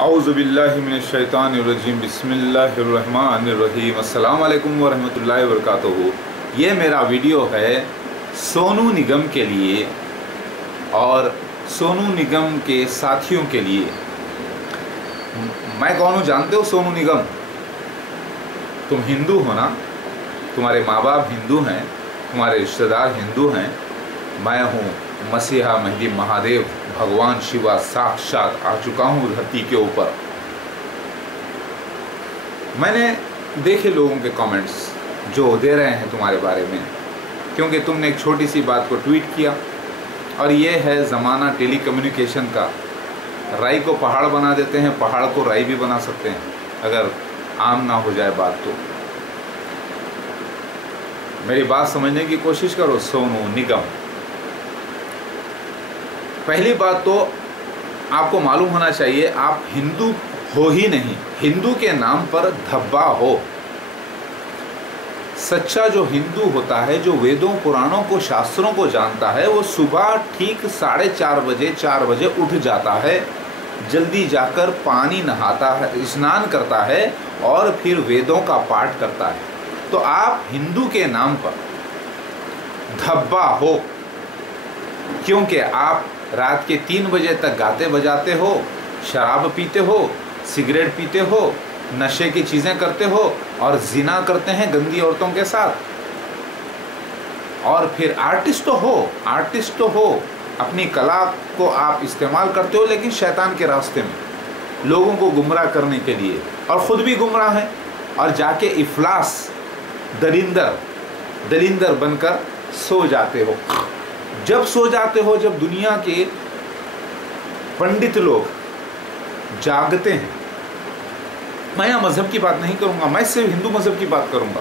औज़ुबिल्लाहि मिनश्शैतानिर्रजीम बिस्मिल्लाहिर्रहमानिर्रहीम अस्सलामु अलैकुम वरहमतुल्लाहि वबरकातुहू। ये मेरा वीडियो है सोनू निगम के लिए और सोनू निगम के साथियों के लिए। मैं कौन हूँ जानते हो? सोनू निगम। तुम हिंदू हो ना, तुम्हारे माँ बाप हिंदू हैं, तुम्हारे रिश्तेदार हिंदू हैं। मैं हूँ मसीहा मेहदी महादेव, भगवान शिवा साक्षात आ चुका हूँ धरती के ऊपर। मैंने देखे लोगों के कमेंट्स जो दे रहे हैं तुम्हारे बारे में, क्योंकि तुमने एक छोटी सी बात को ट्वीट किया। और ये है ज़माना टेली कम्युनिकेशन का। राई को पहाड़ बना देते हैं, पहाड़ को राई भी बना सकते हैं अगर आम ना हो जाए बात तो। मेरी बात समझने की कोशिश करो। सोनू निगम, पहली बात तो आपको मालूम होना चाहिए आप हिंदू हो ही नहीं, हिंदू के नाम पर धब्बा हो। सच्चा जो हिंदू होता है, जो वेदों पुराणों को शास्त्रों को जानता है, वो सुबह ठीक 4:30 बजे उठ जाता है, जल्दी जाकर पानी नहाता है, स्नान करता है और फिर वेदों का पाठ करता है। तो आप हिंदू के नाम पर धब्बा हो, क्योंकि आप रात के 3 बजे तक गाते बजाते हो, शराब पीते हो, सिगरेट पीते हो, नशे की चीज़ें करते हो और जिना करते हैं गंदी औरतों के साथ। और फिर आर्टिस्ट तो हो, अपनी कला को आप इस्तेमाल करते हो, लेकिन शैतान के रास्ते में लोगों को गुमराह करने के लिए, और ख़ुद भी गुमराह हैं। और जाके इफलास दलिंदर बनकर सो जाते हो। जब सो जाते हो, जब दुनिया के पंडित लोग जागते हैं। मैं यहाँ मज़हब की बात नहीं करूँगा, मैं सिर्फ हिंदू मज़हब की बात करूँगा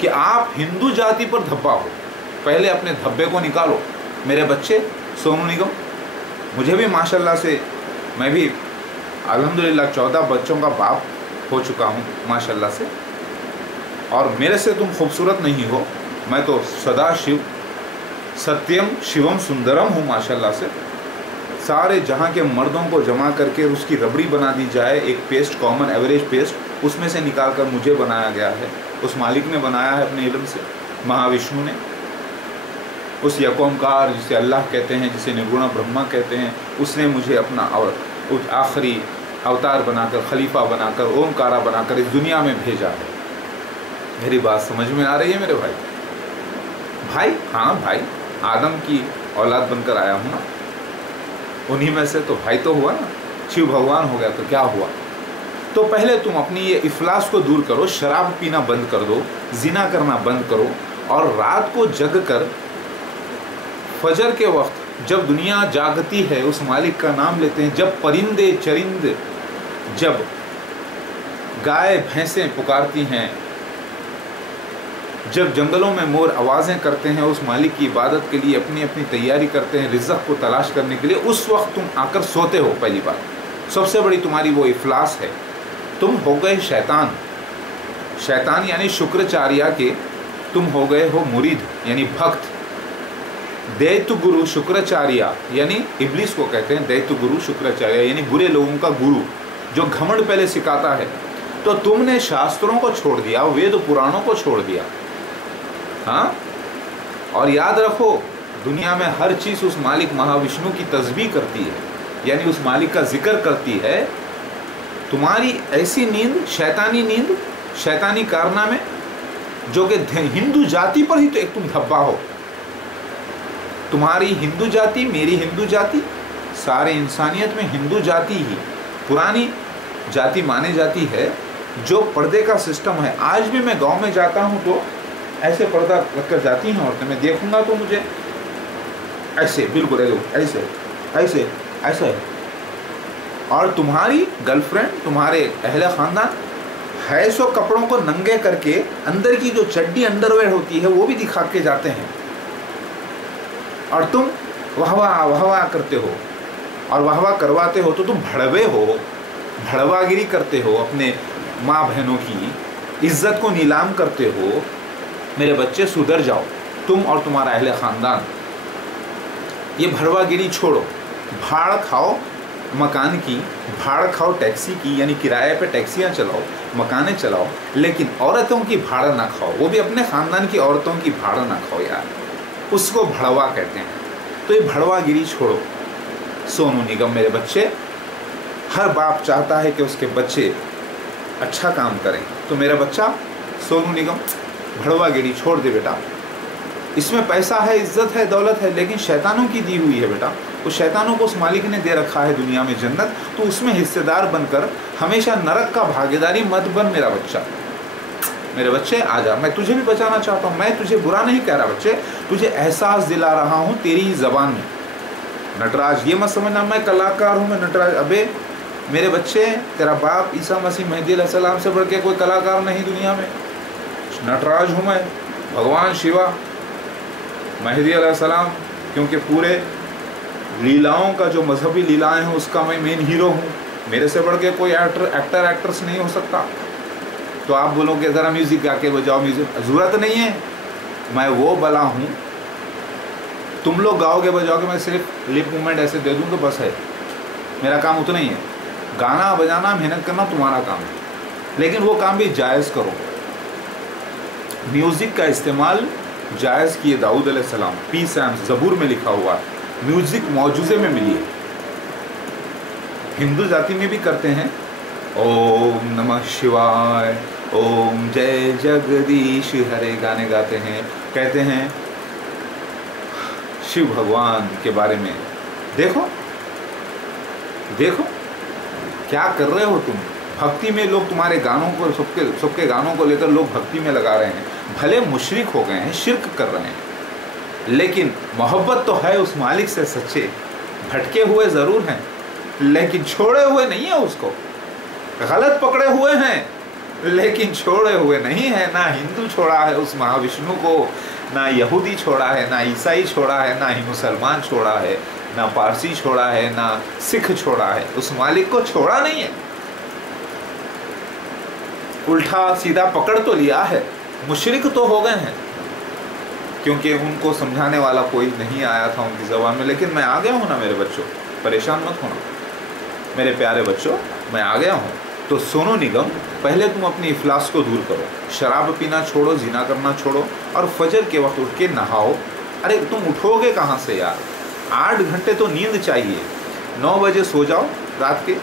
कि आप हिंदू जाति पर धब्बा हो। पहले अपने धब्बे को निकालो। मेरे बच्चे सोनू निगम, मुझे भी माशाल्लाह से, मैं भी अल्हम्दुलिल्लाह 14 बच्चों का बाप हो चुका हूँ माशाल्लाह से। और मेरे से तुम खूबसूरत नहीं हो, मैं तो सदा शिव सत्यम शिवम सुंदरम हूँ माशाल्लाह से। सारे जहाँ के मर्दों को जमा करके उसकी रबड़ी बना दी जाए, एक पेस्ट, कॉमन एवरेज पेस्ट, उसमें से निकाल कर मुझे बनाया गया है। उस मालिक ने बनाया है अपने इल्म से, महाविष्णु ने। उस यकोमकार जिसे अल्लाह कहते हैं, जिसे निर्गुण ब्रह्मा कहते हैं, उसने मुझे अपना उस आखिरी अवतार बनाकर, खलीफा बनाकर, ओमकारा बनाकर इस दुनिया में भेजा है। मेरी बात समझ में आ रही है मेरे भाई? हाँ भाई, आदम की औलाद बनकर आया हूँ ना, उन्हीं में से तो भाई तो हुआ ना। शिव भगवान हो गया तो क्या हुआ? तो पहले तुम अपनी ये इफलास को दूर करो, शराब पीना बंद कर दो, जिना करना बंद करो, और रात को जग कर फजर के वक्त जब दुनिया जागती है, उस मालिक का नाम लेते हैं, जब परिंदे चरिंद, जब गाय भैंसें पुकारती हैं, जब जंगलों में मोर आवाज़ें करते हैं, उस मालिक की इबादत के लिए अपनी अपनी तैयारी करते हैं, रिज़्क़ को तलाश करने के लिए, उस वक्त तुम आकर सोते हो। पहली बात, सबसे बड़ी तुम्हारी वो इफलास है। तुम हो गए शैतान यानी शुक्राचार्य के, तुम हो गए हो मुरीद यानी भक्त। दैत्य गुरु शुक्राचार्य यानी इब्लिस को कहते हैं, दैत्य गुरु शुक्राचार्य यानी बुरे लोगों का गुरु, जो घमंड पहले सिखाता है। तो तुमने शास्त्रों को छोड़ दिया, वेद पुराणों को छोड़ दिया। हाँ, और याद रखो, दुनिया में हर चीज़ उस मालिक महाविष्णु की तस्बीह करती है, यानी उस मालिक का जिक्र करती है। तुम्हारी ऐसी नींद, शैतानी कारनामे, जो कि हिंदू जाति पर ही तो एक तुम धब्बा हो। तुम्हारी हिंदू जाति, मेरी हिंदू जाति, सारे इंसानियत में हिंदू जाति ही पुरानी जाति मानी जाती है, जो पर्दे का सिस्टम है। आज भी मैं गांव में जाता हूं तो ऐसे पर्दा रखकर जाती हैं औरतें, मैं देखूंगा तो मुझे ऐसे, बिल्कुल ऐसे। और तुम्हारी गर्लफ्रेंड, तुम्हारे अहले ख़ानदान है सो कपड़ों को नंगे करके, अंदर की जो चड्डी अंडरवेयर होती है वो भी दिखा के जाते हैं, और तुम वाह करते हो और वाह करवाते हो। तो तुम भड़वे हो, भड़वागिरी करते हो, अपने माँ बहनों की इज्जत को नीलाम करते हो। मेरे बच्चे सुधर जाओ, तुम और तुम्हारा अहले ख़ानदान। ये भड़वागिरी छोड़ो, भाड़ खाओ मकान की, भाड़ खाओ टैक्सी की, यानी किराए पे टैक्सियाँ चलाओ, मकानें चलाओ, लेकिन औरतों की भाड़ ना खाओ, वो भी अपने ख़ानदान की औरतों की भाड़ ना खाओ यार, उसको भड़वा कहते हैं। तो ये भड़वागिरी छोड़ो। सोनू निगम मेरे बच्चे, हर बाप चाहता है कि उसके बच्चे अच्छा काम करें, तो मेरा बच्चा सोनू निगम भड़वागिरी छोड़ दे बेटा। इसमें पैसा है, इज्जत है, दौलत है, लेकिन शैतानों की दी हुई है बेटा। उस शैतानों को उस मालिक ने दे रखा है दुनिया में जन्नत, तो उसमें हिस्सेदार बनकर हमेशा नरक का भागीदारी मत बन मेरा बच्चा। मेरे बच्चे आ जा, मैं तुझे भी बचाना चाहता हूँ, मैं तुझे बुरा नहीं कह रहा बच्चे, तुझे एहसास दिला रहा हूँ तेरी ही ज़बान में। नटराज ये मत समझना मैं कलाकार हूँ, मैं नटराज। अबे मेरे बच्चे, तेरा बाप ईसा मसीह मेहदी अलैहिस्सलाम से बढ़ के कोई कलाकार नहीं दुनिया में। नटराज हूँ मैं, भगवान शिवा, मेहदी अलैहिस्सलाम, क्योंकि पूरे लीलाओं का जो मजहबी लीलाएं हैं उसका मैं मेन हीरो हूँ। मेरे से बढ़ के कोई एक्ट्रेस नहीं हो सकता। तो आप बोलोगे ज़रा म्यूज़िक गा के बजाओ, म्यूज़िक ज़रूरत नहीं है, मैं वो बला हूँ। तुम लोग गाओगे बजाओगे, मैं सिर्फ लिप मूवमेंट ऐसे दे दूँ तो बस है, मेरा काम उतना ही है। गाना बजाना मेहनत करना तुम्हारा काम है, लेकिन वो काम भी जायज़ करो। म्यूज़िक का इस्तेमाल जायज़ किए दाऊद अलैहिस्सलाम, पी सैम ज़बूर में लिखा हुआ है। म्यूज़िक मौजूज़े में मिली है, हिंदू जाति में भी करते हैं। ओम नमः शिवाय, ओम जय जगदीश हरे गाने गाते हैं, कहते हैं शिव भगवान के बारे में। देखो देखो क्या कर रहे हो तुम। भक्ति में लोग तुम्हारे गानों को, सबके गानों को लेकर लोग भक्ति में लगा रहे हैं। भले मुशरिक हो गए हैं, शिर्क कर रहे हैं, लेकिन मोहब्बत तो है उस मालिक से सच्चे। भटके हुए ज़रूर हैं, लेकिन छोड़े हुए नहीं है उसको। गलत पकड़े हुए हैं, लेकिन छोड़े हुए नहीं है। ना हिंदू छोड़ा है उस महाविष्णु को, ना यहूदी छोड़ा है, ना ईसाई छोड़ा है, ना ही मुसलमान छोड़ा है, ना पारसी छोड़ा है, ना सिख छोड़ा है। उस मालिक को छोड़ा नहीं है, उल्टा सीधा पकड़ तो लिया है। मुशरिक तो हो गए हैं, क्योंकि उनको समझाने वाला कोई नहीं आया था उनकी ज़बान में। लेकिन मैं आ गया हूँ ना मेरे बच्चों, परेशान मत होना मेरे प्यारे बच्चों, मैं आ गया हूँ। तो सोनू निगम, पहले तुम अपनी इफलास को दूर करो, शराब पीना छोड़ो, जिना करना छोड़ो, और फजर के वक्त उठ के नहाओ। अरे तुम उठोगे कहाँ से यार, 8 घंटे तो नींद चाहिए। 9 बजे सो जाओ रात के,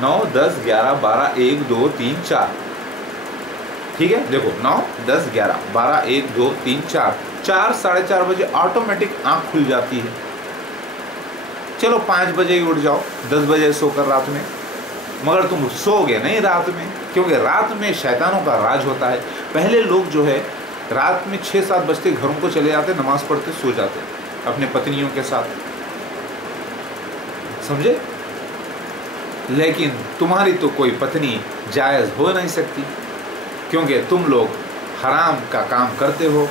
9, 10, 11, 12, 1, 2, 3, 4, ठीक है। देखो 9, 10, 11, 12, 1, 2, 3, 4, 4, 4:30 बजे ऑटोमेटिक आँख खुल जाती है। चलो 5 बजे ही उठ जाओ, 10 बजे सोकर रात में, मगर तुम सोओगे नहीं रात में, क्योंकि रात में शैतानों का राज होता है। पहले लोग जो है रात में 6-7 बजते घरों को चले जाते, नमाज़ पढ़ते, सो जाते अपने पत्नियों के साथ, समझे। लेकिन तुम्हारी तो कोई पत्नी जायज़ हो नहीं सकती, क्योंकि तुम लोग हराम का काम करते हो।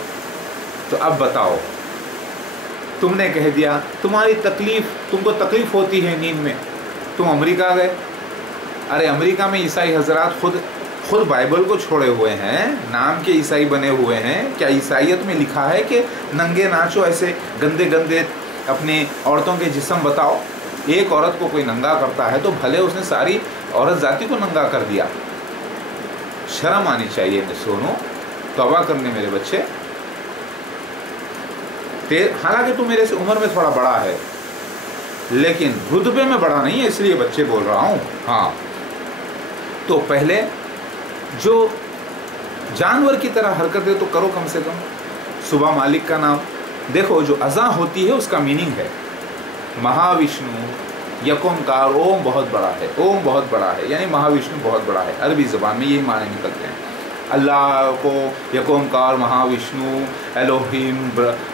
तो अब बताओ, तुमने कह दिया तुम्हारी तकलीफ़, तुमको तकलीफ़ होती है नींद में, तुम अमेरिका गए। अरे अमेरिका में ईसाई हजरात खुद बाइबल को छोड़े हुए हैं, नाम के ईसाई बने हुए हैं। क्या ईसाइयत में लिखा है कि नंगे नाचो, ऐसे गंदे गंदे अपने औरतों के जिस्म बताओ। एक औरत को कोई नंगा करता है तो भले उसने सारी औरत जाति को नंगा कर दिया। शर्म आनी चाहिए। सोनो, तौबा करने मेरे बच्चे। हालांकि तू मेरे से उम्र में थोड़ा बड़ा है, लेकिन रुतबे में बड़ा नहीं है, इसलिए बच्चे बोल रहा हूँ। हाँ, तो पहले जो जानवर की तरह हरकतें तो करो कम से कम। सुबह मालिक का नाम देखो, जो अज़ा होती है उसका मीनिंग है महाविष्णु यकोमकार, ओम बहुत बड़ा है, ओम बहुत बड़ा है, यानी महाविष्णु बहुत बड़ा है। अरबी ज़बान में यही माने निकलते हैं। अल्लाह को यकोमकार, महाविष्णु, एलोहिम,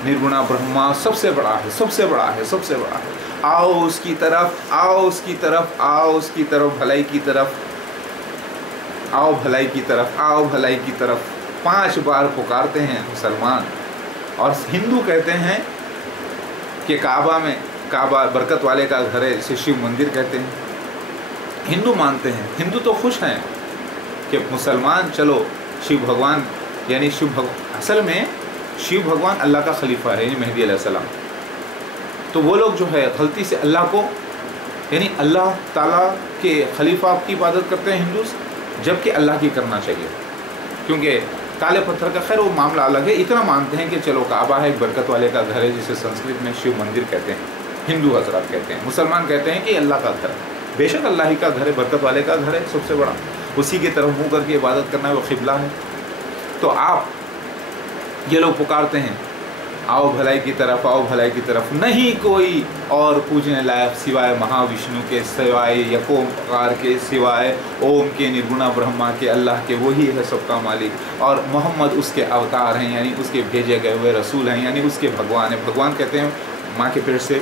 निर्गुणा ब्रह्मा सबसे बड़ा है, सबसे बड़ा है, सबसे बड़ा है। आओ उसकी तरफ, आओ उसकी तरफ, आओ उसकी तरफ, भलाई की तरफ, आओ भलाई की तरफ, आओ भलाई की तरफ 5 बार पुकारते हैं मुसलमान। और हिंदू कहते हैं कि काबा बरकत वाले का घर है, इसे शिव मंदिर कहते हैं। हिंदू मानते हैं, हिंदू तो खुश हैं कि मुसलमान चलो शिव भगवान, यानी असल में शिव भगवान अल्लाह का खलीफा है, यानी मेहदी अलैहिस्सलाम। तो वो लोग जो है गलती से अल्लाह को, यानी अल्लाह ताला के खलीफा की इबादत करते हैं हिंदूस, जबकि अल्लाह की करना चाहिए, क्योंकि काले पत्थर का खैर वो मामला अलग है। इतना मानते हैं कि चलो काबा है, एक बरकत वाले का घर है, जिसे संस्कृत में शिव मंदिर कहते हैं, हिंदू हजरात कहते हैं। मुसलमान कहते हैं कि अल्लाह का घर है, बेशक अल्लाह ही का घर है, बरकत वाले का घर है सबसे बड़ा, उसी की तरफ मुँह करके इबादत करना है, वो क़िबला है। तो आप ये लोग पुकारते हैं आओ भलाई की तरफ, आओ भलाई की तरफ, नहीं कोई और पूजने लायक सिवाय महाविष्णु के, सिवाय यकोमकार के, सिवाय ओम के, निर्गुणा ब्रह्मा के, अल्लाह के, वही है सबका मालिक। और मोहम्मद उसके अवतार हैं, यानी उसके भेजे गए हुए रसूल हैं, यानी उसके भगवान हैं। भगवान कहते हैं माँ के पेट से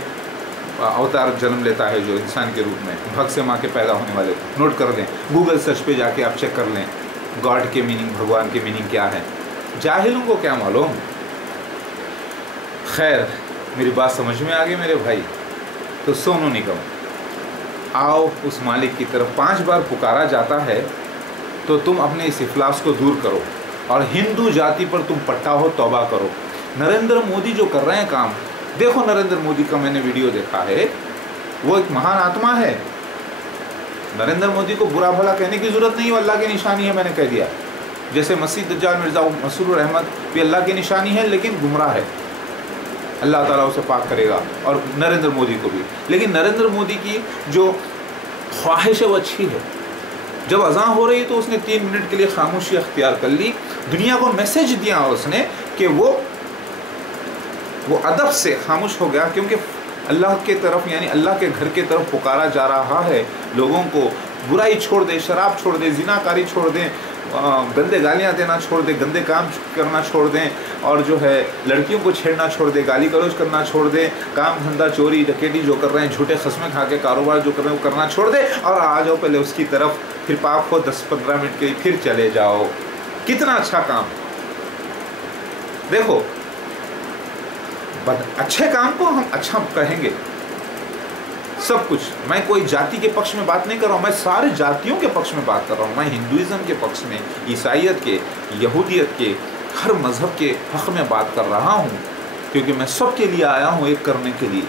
अवतार जन्म लेता है जो इंसान के रूप में, भग से माँ के पैदा होने वाले। नोट कर लें, गूगल सर्च पे जाके आप चेक कर लें गॉड के मीनिंग, भगवान के मीनिंग क्या है। जाहिलों को क्या मालूम। खैर, मेरी बात समझ में आ गई मेरे भाई। तो सोनू निगम, आओ उस मालिक की तरफ। 5 बार पुकारा जाता है तो तुम अपने इस इफलास को दूर करो और हिंदू जाति पर तुम पट्टा हो, तौबा करो। नरेंद्र मोदी जो कर रहे हैं काम, देखो नरेंद्र मोदी का मैंने वीडियो देखा है, वो एक महान आत्मा है। नरेंद्र मोदी को बुरा भला कहने की ज़रूरत नहीं, वो अल्लाह की निशानी है, मैंने कह दिया। जैसे मसीह दज्जाल मिर्ज़ा मसरूर अहमद भी अल्लाह की निशानी है, लेकिन गुमराह है, अल्लाह ताला उसे पाक करेगा, और नरेंद्र मोदी को भी। लेकिन नरेंद्र मोदी की जो ख्वाहिश है वो अच्छी है। जब अज़ान हो रही तो उसने 3 मिनट के लिए खामोशी अख्तियार कर ली, दुनिया को मैसेज दिया उसने कि वो अदब से खामोश हो गया, क्योंकि अल्लाह के तरफ, यानी अल्लाह के घर के तरफ पुकारा जा रहा है लोगों को। बुराई छोड़ दे, शराब छोड़ दे, जिनाकारी छोड़ दें, गंदे गालियाँ देना छोड़ दें, गंदे काम करना छोड़ दें, और जो है लड़कियों को छेड़ना छोड़ दें, गाली गलौज करना छोड़ दें, काम धंधा चोरी डकैती जो कर रहे हैं, झूठे खस्में खा के कारोबार जो कर रहे हैं वो करना छोड़ दें, और आ जाओ पहले उसकी तरफ, फिर पाप हो 10-15 मिनट के लिए, फिर चले जाओ। कितना अच्छा काम। देखो, अच्छे काम को हम अच्छा कहेंगे, सब कुछ। मैं कोई जाति के पक्ष में बात नहीं कर रहा हूँ, मैं सारे जातियों के पक्ष में बात कर रहा हूँ। मैं हिंदुइज़्म के पक्ष में, ईसाइयत के, यहूदियत के, हर मज़हब के हक़ में बात कर रहा हूँ, क्योंकि मैं सब के लिए आया हूँ, एक करने के लिए।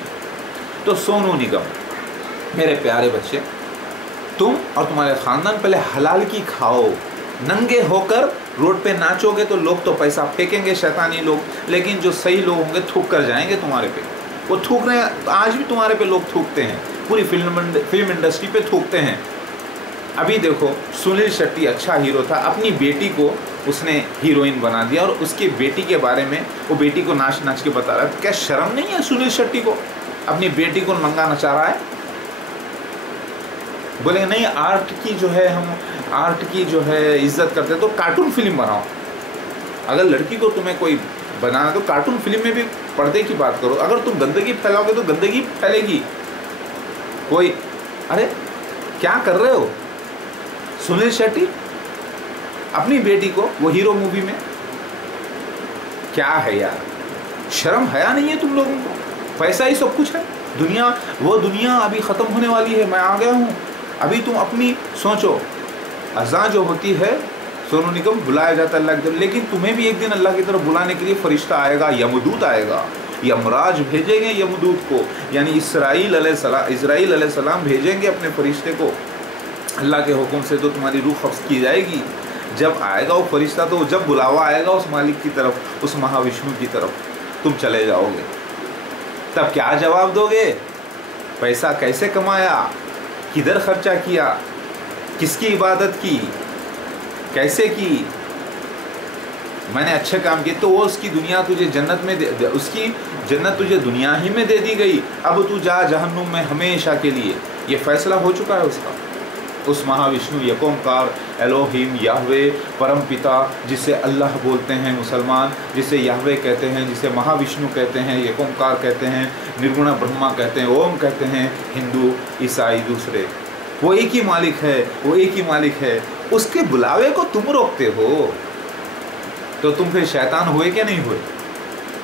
तो सोनू निगम, मेरे प्यारे बच्चे, तुम और तुम्हारे ख़ानदान पहले हलाल की खाओ। नंगे होकर रोड पे नाचोगे तो लोग तो पैसा फेंकेंगे, शैतानी लोग, लेकिन जो सही लोग होंगे थूक कर जाएंगे तुम्हारे पे। वो थूक रहे हैं, आज भी तुम्हारे पे लोग थूकते हैं, पूरी फिल्म इंडस्ट्री पे थूकते हैं। अभी देखो, सुनील शेट्टी अच्छा हीरो था, अपनी बेटी को उसने हीरोइन बना दिया, और उसकी बेटी के बारे में वो बेटी को नाच नाच के बता रहा है। क्या शर्म नहीं है सुनील शेट्टी को? अपनी बेटी को नंगा नचा रहा है। बोले नहीं, आर्ट की जो है, हम आर्ट की जो है इज्जत करते, तो कार्टून फिल्म बनाओ। अगर लड़की को तुम्हें कोई बनाना तो कार्टून फिल्म में भी पर्दे की बात करो। अगर तुम गंदगी फैलाओगे तो गंदगी फैलेगी। कोई, अरे क्या कर रहे हो सुनील शेट्टी? अपनी बेटी को वो हीरो मूवी में, क्या है यार, शर्म हया नहीं है तुम लोगों को? पैसा ही सब कुछ है। दुनिया, वो दुनिया अभी ख़त्म होने वाली है, मैं आ गया हूँ। अभी तुम अपनी सोचो, अज़ां जो होती है, सोनू निगम बुलाया जाता है अल्लाह की तरफ, लेकिन तुम्हें भी एक दिन अल्लाह की तरफ बुलाने के लिए फरिश्ता आएगा, यमदूत आएगा, यमराज भेजेंगे यमदूत को, यानी इस्राईल अलैहिस्सलाम भेजेंगे अपने फरिश्ते को अल्लाह के हुक्म से, तो तुम्हारी रूह कब्ज़ की जाएगी। जब आएगा वो फरिश्ता, तो जब बुलावा आएगा उस मालिक की तरफ, उस महाविष्णु की तरफ, तुम चले जाओगे। तब क्या जवाब दोगे? पैसा कैसे कमाया, किधर खर्चा किया, किसकी इबादत की, कैसे की, मैंने अच्छे काम किए, तो वो उसकी दुनिया तुझे जन्नत में उसकी जन्नत तुझे दुनिया ही में दे दी गई। अब तू जा जहन्नुम में हमेशा के लिए। ये फैसला हो चुका है उसका। उस महाविष्णु यकोमकार एलोहिम याहवे परम पिता, जिसे अल्लाह बोलते हैं मुसलमान, जिसे याहवे कहते हैं, जिसे महाविष्णु कहते हैं, यकोमकार कहते हैं, निर्गुणा ब्रह्मा कहते हैं, ओम कहते हैं हिंदू ईसाई दूसरे, वो एक ही मालिक है, वो एक ही मालिक है। उसके बुलावे को तुम रोकते हो, तो तुम फिर शैतान हुए क्या नहीं हुए?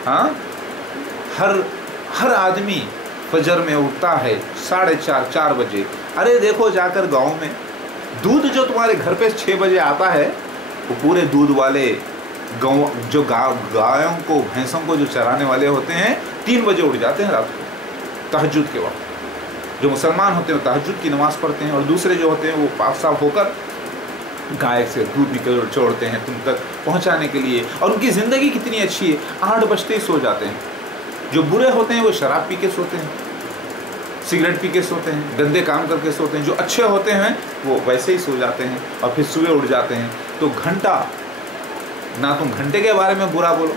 हाँ, हर आदमी फजर में उठता है 4:30-4 बजे। अरे देखो जाकर गांव में, दूध जो तुम्हारे घर पे 6 बजे आता है, वो पूरे दूध वाले गाँव जो गायों को भैंसों को जो चराने वाले होते हैं 3 बजे उठ जाते हैं रात को, तहज्जुद के वक्त। जो मुसलमान होते हैं वो तहज्जुद की नमाज़ पढ़ते हैं, और दूसरे जो होते हैं वो पाक साफ होकर गाय से दूध निकल छोड़ते हैं तुम तक पहुंचाने के लिए, और उनकी ज़िंदगी कितनी अच्छी है, 8 बजते ही सो जाते हैं। जो बुरे होते हैं वो शराब पी के सोते हैं, सिगरेट पी के सोते हैं, गंदे काम करके सोते हैं। जो अच्छे होते हैं वो वैसे ही सो जाते हैं और फिर सुबह उठ जाते हैं। तो घंटा, ना तुम घंटे के बारे में बुरा बोलो,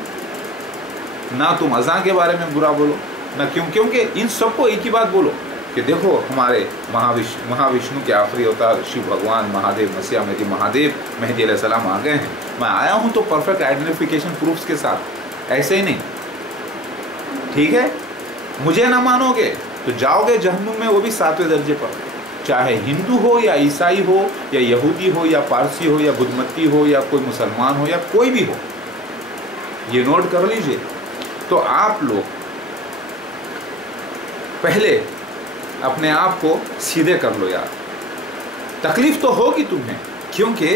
ना तुम अज़ान के बारे में बुरा बोलो, ना क्योंकि इन सबको एक ही बात बोलो कि देखो हमारे महाविष्णु के आखिरी अवतार शिव भगवान महादेव मसीहा महादेव मेहदी अलैहिस्सलाम आ गए हैं। मैं आया हूँ तो परफेक्ट आइडेंटिफिकेशन प्रूफ्स के साथ, ऐसे ही नहीं, ठीक है। मुझे ना मानोगे तो जाओगे जहन्नुम में, वो भी 7वें दर्जे पर। चाहे हिंदू हो या ईसाई हो या यहूदी हो या पारसी हो या बुद्धमती हो या कोई मुसलमान हो या कोई भी हो, ये नोट कर लीजिए। तो आप लोग पहले अपने आप को सीधे कर लो यार। तकलीफ तो होगी तुम्हें, क्योंकि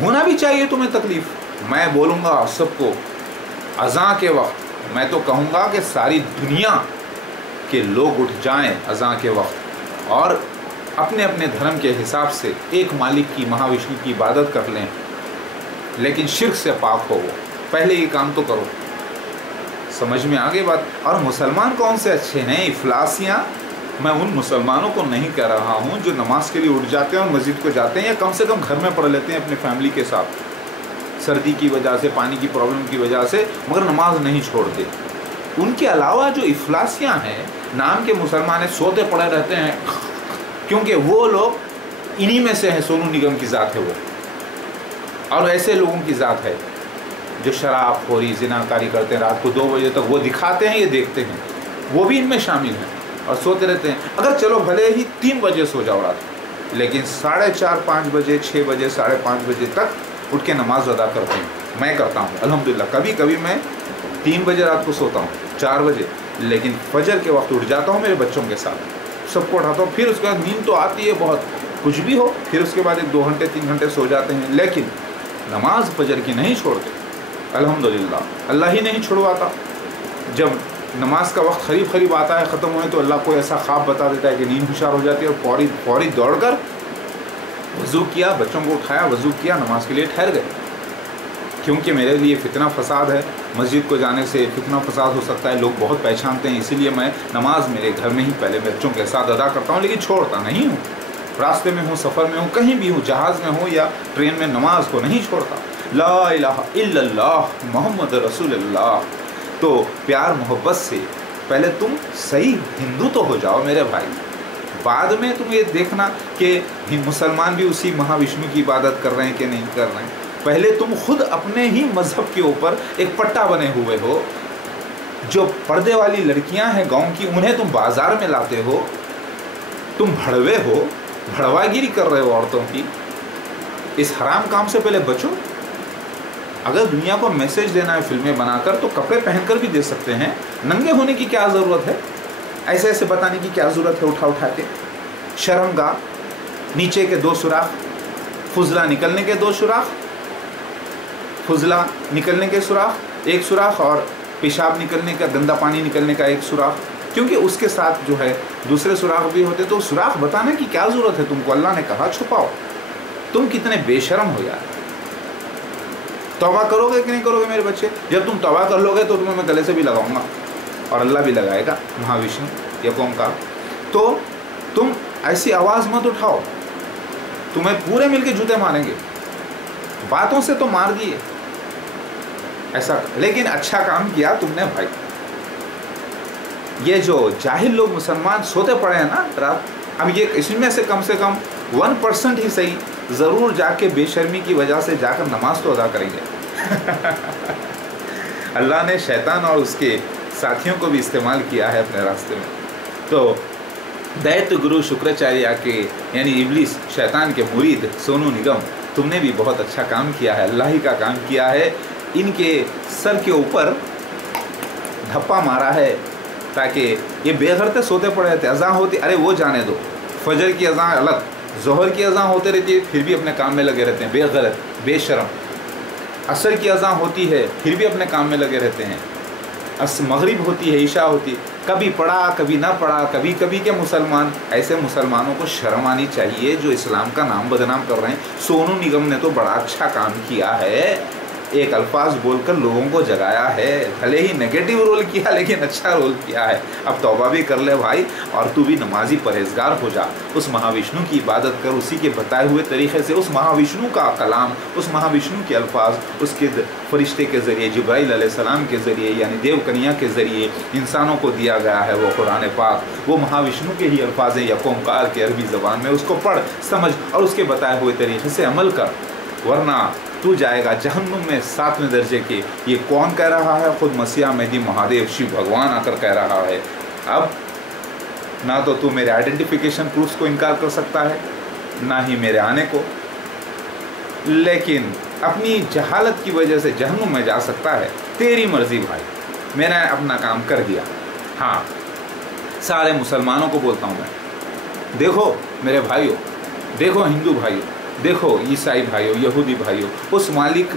होना भी चाहिए तुम्हें तकलीफ। मैं बोलूँगा सबको, अज़ां के वक्त मैं तो कहूँगा कि सारी दुनिया के लोग उठ जाएं अज़ां के वक्त और अपने अपने धर्म के हिसाब से एक मालिक की, महाविष्णु की इबादत कर लें, लेकिन शिर्क से पाक हो। वो पहले ये काम तो करो। समझ में आ गई बात। और मुसलमान कौन से अच्छे हैं, इफलासियाँ। मैं उन मुसलमानों को नहीं कह रहा हूँ जो नमाज के लिए उठ जाते हैं और मस्जिद को जाते हैं, या कम से कम घर में पढ़ लेते हैं अपनी फैमिली के साथ, सर्दी की वजह से, पानी की प्रॉब्लम की वजह से, मगर नमाज नहीं छोड़ते। उनके अलावा जो इफलासियाँ हैं, नाम के मुसलमान हैं, सोते पड़े रहते हैं, क्योंकि वो लोग इन्हीं में से हैं। सोनू निगम की ज़ात है वो, और ऐसे लोगों की ज़ात है जो शराब खोरी, जिनाकारी करते हैं रात को 2 बजे तक, वो दिखाते हैं, ये देखते हैं, वो भी इनमें शामिल हैं और सोते रहते हैं। अगर चलो भले ही 3 बजे सो जाओ रात, लेकिन 4:30, 5 बजे, 6 बजे, 5:30 बजे तक उठ के नमाज अदा करते हैं। मैं करता हूँ अल्हम्दुलिल्लाह। कभी कभी मैं 3 बजे रात को सोता हूँ, 4 बजे, लेकिन फजर के वक्त उठ जाता हूँ मेरे बच्चों के साथ, सबको उठाता हूँ। फिर उसके बाद नींद तो आती है बहुत, कुछ भी हो, फिर उसके बाद 1-2 घंटे 3 घंटे सो जाते हैं, लेकिन नमाज फजर की नहीं छोड़ते अल्हम्दुलिल्लाह। अल्लाह ही नहीं छुड़वाता। जब नमाज का वक्त करीब आता है, ख़त्म होने, तो अल्लाह कोई ऐसा ख्वाब बता देता है कि नींद हुशार हो जाती है, और फौरी दौड़कर वज़ू किया, बच्चों को उठाया, वज़ू किया, नमाज के लिए ठहर गए। क्योंकि मेरे लिए फितना फसाद है, मस्जिद को जाने से फितना फसाद हो सकता है, लोग बहुत पहचानते हैं, इसीलिए मैं नमाज मेरे घर में ही पहले बच्चों के साथ अदा करता हूँ, लेकिन छोड़ता नहीं हूँ। रास्ते में हूँ, सफ़र में हूँ, कहीं भी हूँ, जहाज़ में हूँ या ट्रेन में, नमाज को नहीं छोड़ता। ला इलाहा इल्लल्लाह मोहम्मद रसूलुल्लाह। तो प्यार मोहब्बत से पहले तुम सही हिंदू तो हो जाओ मेरे भाई, बाद में तुम ये देखना कि मुसलमान भी उसी महाविष्णु की इबादत कर रहे हैं कि नहीं कर रहे हैं। पहले तुम खुद अपने ही मज़हब के ऊपर एक पट्टा बने हुए हो। जो पर्दे वाली लड़कियां हैं गांव की, उन्हें तुम बाज़ार में लाते हो, तुम भड़वे हो, भड़वागिरी कर रहे हो औरतों की। इस हराम काम से पहले बचो। अगर दुनिया को मैसेज देना है फिल्में बनाकर, तो कपड़े पहनकर भी दे सकते हैं। नंगे होने की क्या ज़रूरत है, ऐसे ऐसे बताने की क्या ज़रूरत है उठा के। शर्मगाह, नीचे के 2 सुराख, फुजला निकलने के 2 सुराख, फुजला निकलने के सुराख, 1 सुराख, और पेशाब निकलने का, गंदा पानी निकलने का 1 सुराख, क्योंकि उसके साथ जो है दूसरे सुराख भी होते। तो सुराख बताने की क्या ज़रूरत है तुमको। अल्लाह ने कहा छुपाओ। तुम कितने बेशर्म हो यार। तौबा करोगे कि नहीं करोगे मेरे बच्चे? जब तुम तौबा कर लोगे तो तुम्हें मैं गले से भी लगाऊंगा, और अल्लाह भी लगाएगा, महाविष्णु या कौन का। तो तुम ऐसी आवाज़ मत उठाओ, तुम्हें पूरे मिलके जूते मारेंगे। बातों से तो मार दिए ऐसा, लेकिन अच्छा काम किया तुमने भाई। ये जो जाहिल लोग मुसलमान सोते पड़े हैं ना रात, अब ये इसमें से कम 1% ही सही ज़रूर जाके बेशर्मी की वजह से जाकर नमाज तो अदा करेंगे। अल्लाह ने शैतान और उसके साथियों को भी इस्तेमाल किया है अपने रास्ते में। तो दैत्य गुरु शुक्राचार्य के, यानी इब्लीस शैतान के मुरीद सोनू निगम, तुमने भी बहुत अच्छा काम किया है, अल्लाह ही का काम किया है। इनके सर के ऊपर धप्पा मारा है ताकि ये बेगरते सोते पड़े रहते। अज़ान होती, अरे वो जाने दो, फजर की अज़ान अलग, ज़ोहर की अज़ान होते रहती है, फिर भी अपने काम में लगे रहते हैं, बेगैरत बेशरम। असर की अज़ान होती है, फिर भी अपने काम में लगे रहते हैं। मगरिब होती है, ईशा होती है, कभी पढ़ा कभी ना पढ़ा, कभी कभी के मुसलमान। ऐसे मुसलमानों को शर्म आनी चाहिए जो इस्लाम का नाम बदनाम कर रहे हैं। सोनू निगम ने तो बड़ा अच्छा काम किया है, एक अल्फाज बोलकर लोगों को जगाया है, भले ही नेगेटिव रोल किया लेकिन अच्छा रोल किया है। अब तौबा भी कर ले भाई, और तू भी नमाजी परहेजगार हो जा, उस महाविष्णु की इबादत कर, उसी के बताए हुए तरीके से। उस महाविष्णु का कलाम, उस महाविष्णु के अल्फाज, उसके फरिश्ते के ज़रिए, जिब्राइल अलैहिस्सलाम के ज़रिए, यानी देव कन्या के ज़रिए इंसानों को दिया गया है वो कुरान पाक। वो महाविष्णु के ही अल्फाज हैं यक़ूमकार के अरबी ज़बान में। उसको पढ़, समझ और उसके बताए हुए तरीके से अमल कर, वरना तू जाएगा जहन्नुम में 7वें दर्जे के। ये कौन कह रहा है? खुद मसीहा मेहदी महादेव शिव भगवान आकर कह रहा है। अब ना तो तू मेरे आइडेंटिफिकेशन प्रूफ्स को इनकार कर सकता है, ना ही मेरे आने को, लेकिन अपनी जहालत की वजह से जहन्नुम में जा सकता है। तेरी मर्जी भाई, मैंने अपना काम कर दिया। हाँ, सारे मुसलमानों को बोलता हूँ मैं, देखो मेरे भाइयों, देखो हिंदू भाइयों, देखो ईसाई भाइयों, यहूदी भाइयों, उस मालिक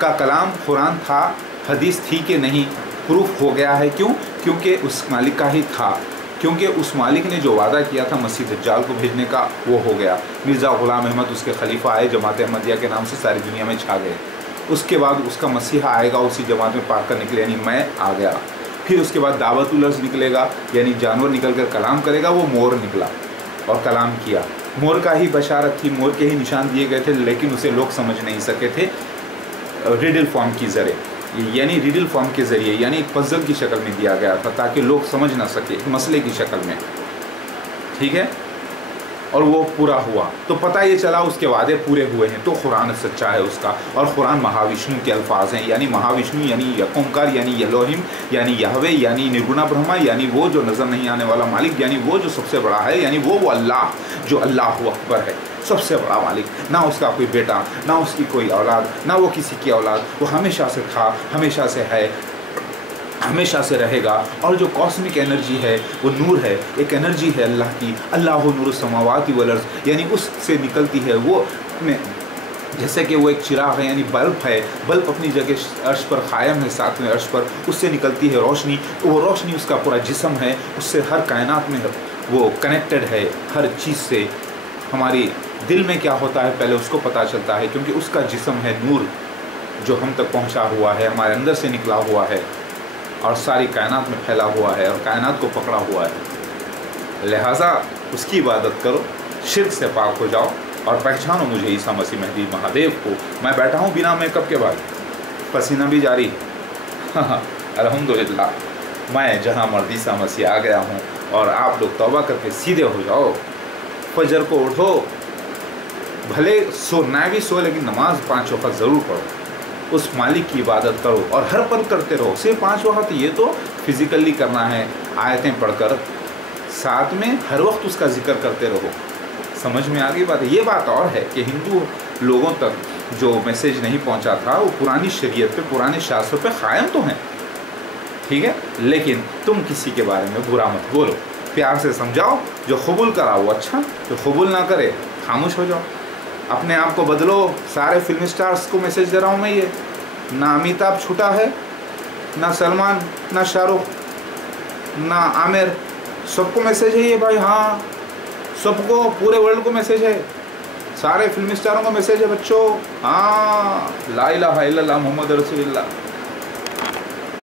का कलाम कुरान था, हदीस थी कि नहीं, प्रूफ हो गया है। क्यों? क्योंकि उस मालिक का ही था, क्योंकि उस मालिक ने जो वादा किया था मसीह दज्जाल को भेजने का, वो हो गया। मिर्ज़ा ग़ुलाम अहमद उसके खलीफा आए, जमात अहमदिया के नाम से सारी दुनिया में छा गए। उसके बाद उसका मसीहा आएगा, उसी जमात में पाक कर निकले, यानी मैं आ गया। फिर उसके बाद दावतुल अर्ज़ निकलेगा, यानी जानवर निकल कर कलाम करेगा, वो मोर निकला और कलाम किया। मोर का ही बशारत थी, मोर के ही निशान दिए गए थे, लेकिन उसे लोग समझ नहीं सके थे रिडल फॉर्म की ज़रिए, यानी रिडल फॉर्म के ज़रिए, यानी पज़ल की शक्ल में दिया गया था ताकि लोग समझ ना सके, मसले की शक्ल में। ठीक है, और वो पूरा हुआ तो पता ये चला उसके वादे पूरे हुए हैं, तो कुरान सच्चा है उसका। और कुरान महाविष्णु के अल्फाज हैं, यानी महाविष्णु यानी यक़ूमकार, यानी यलोहिम, यानी यहवे, यानी निर्गुणा ब्रह्मा, यानी वो जो नज़र नहीं आने वाला मालिक, यानी वो जो सबसे बड़ा है, यानी वो अल्लाह जो अल्लाहु अकबर है, सबसे बड़ा मालिक। ना उसका कोई बेटा, ना उसकी कोई औलाद, ना वो किसी की औलाद, वो हमेशा से था, हमेशा से है, हमेशा से रहेगा। और जो कॉस्मिक एनर्जी है वो नूर है, एक एनर्जी है अल्लाह की, अल्लाह नूर समावाति वल अर्ज़, यानी उससे निकलती है वो में, जैसे कि वो एक चिराग है, यानी बल्ब है, बल्ब अपनी जगह अर्श पर कायम है, 7वें अर्श पर, उससे निकलती है रोशनी, तो वो रोशनी उसका पूरा जिस्म है, उससे हर कायनात में वो कनेक्टेड है, हर चीज़ से। हमारी दिल में क्या होता है पहले उसको पता चलता है, क्योंकि उसका जिस्म है नूर जो हम तक पहुँचा हुआ है, हमारे अंदर से निकला हुआ है और सारी कायनात में फैला हुआ है और कायनात को पकड़ा हुआ है। लिहाजा उसकी इबादत करो, शिर्क से पाक हो जाओ और पहचानो मुझे ईसा मसीह मेहदी महादेव को। मैं बैठा हूँ बिना मेकअप के बाद, पसीना भी जारी अल्हम्दुलिल्लाह। मैं जहाँ मर्द ईसा मसीह आ गया हूँ, और आप लोग तौबा करके सीधे हो जाओ, फजर को उठो, भले सो ना भी सो, लेकिन नमाज 5 वक़्त ज़रूर पढ़ो, उस मालिक की इबादत करो और हर पल करते रहो। सिर्फ 5 वक़्त ये तो फिज़िकली करना है, आयतें पढ़कर, साथ में हर वक्त उसका जिक्र करते रहो। समझ में आ गई बात है? ये बात और है कि हिंदू लोगों तक जो मैसेज नहीं पहुंचा था वो पुरानी शरीयत पे, पुराने शास्त्रों पे कायम तो हैं, ठीक है, लेकिन तुम किसी के बारे में बुरा मत बोलो, प्यार से समझाओ। जो कबूल करा वो अच्छा, जो कबूल ना करे खामोश हो जाओ। अपने आप को बदलो। सारे फिल्म स्टार्स को मैसेज दे रहा हूँ मैं, ये ना अमिताभ छूटा है, ना सलमान, ना शाहरुख, ना आमिर, सबको मैसेज है ये भाई। हाँ, सबको, पूरे वर्ल्ड को मैसेज है, सारे फिल्म स्टारों को मैसेज है बच्चों। हाँ, ला इलाहा इल्लल्लाह मुहम्मद रसूलुल्लाह।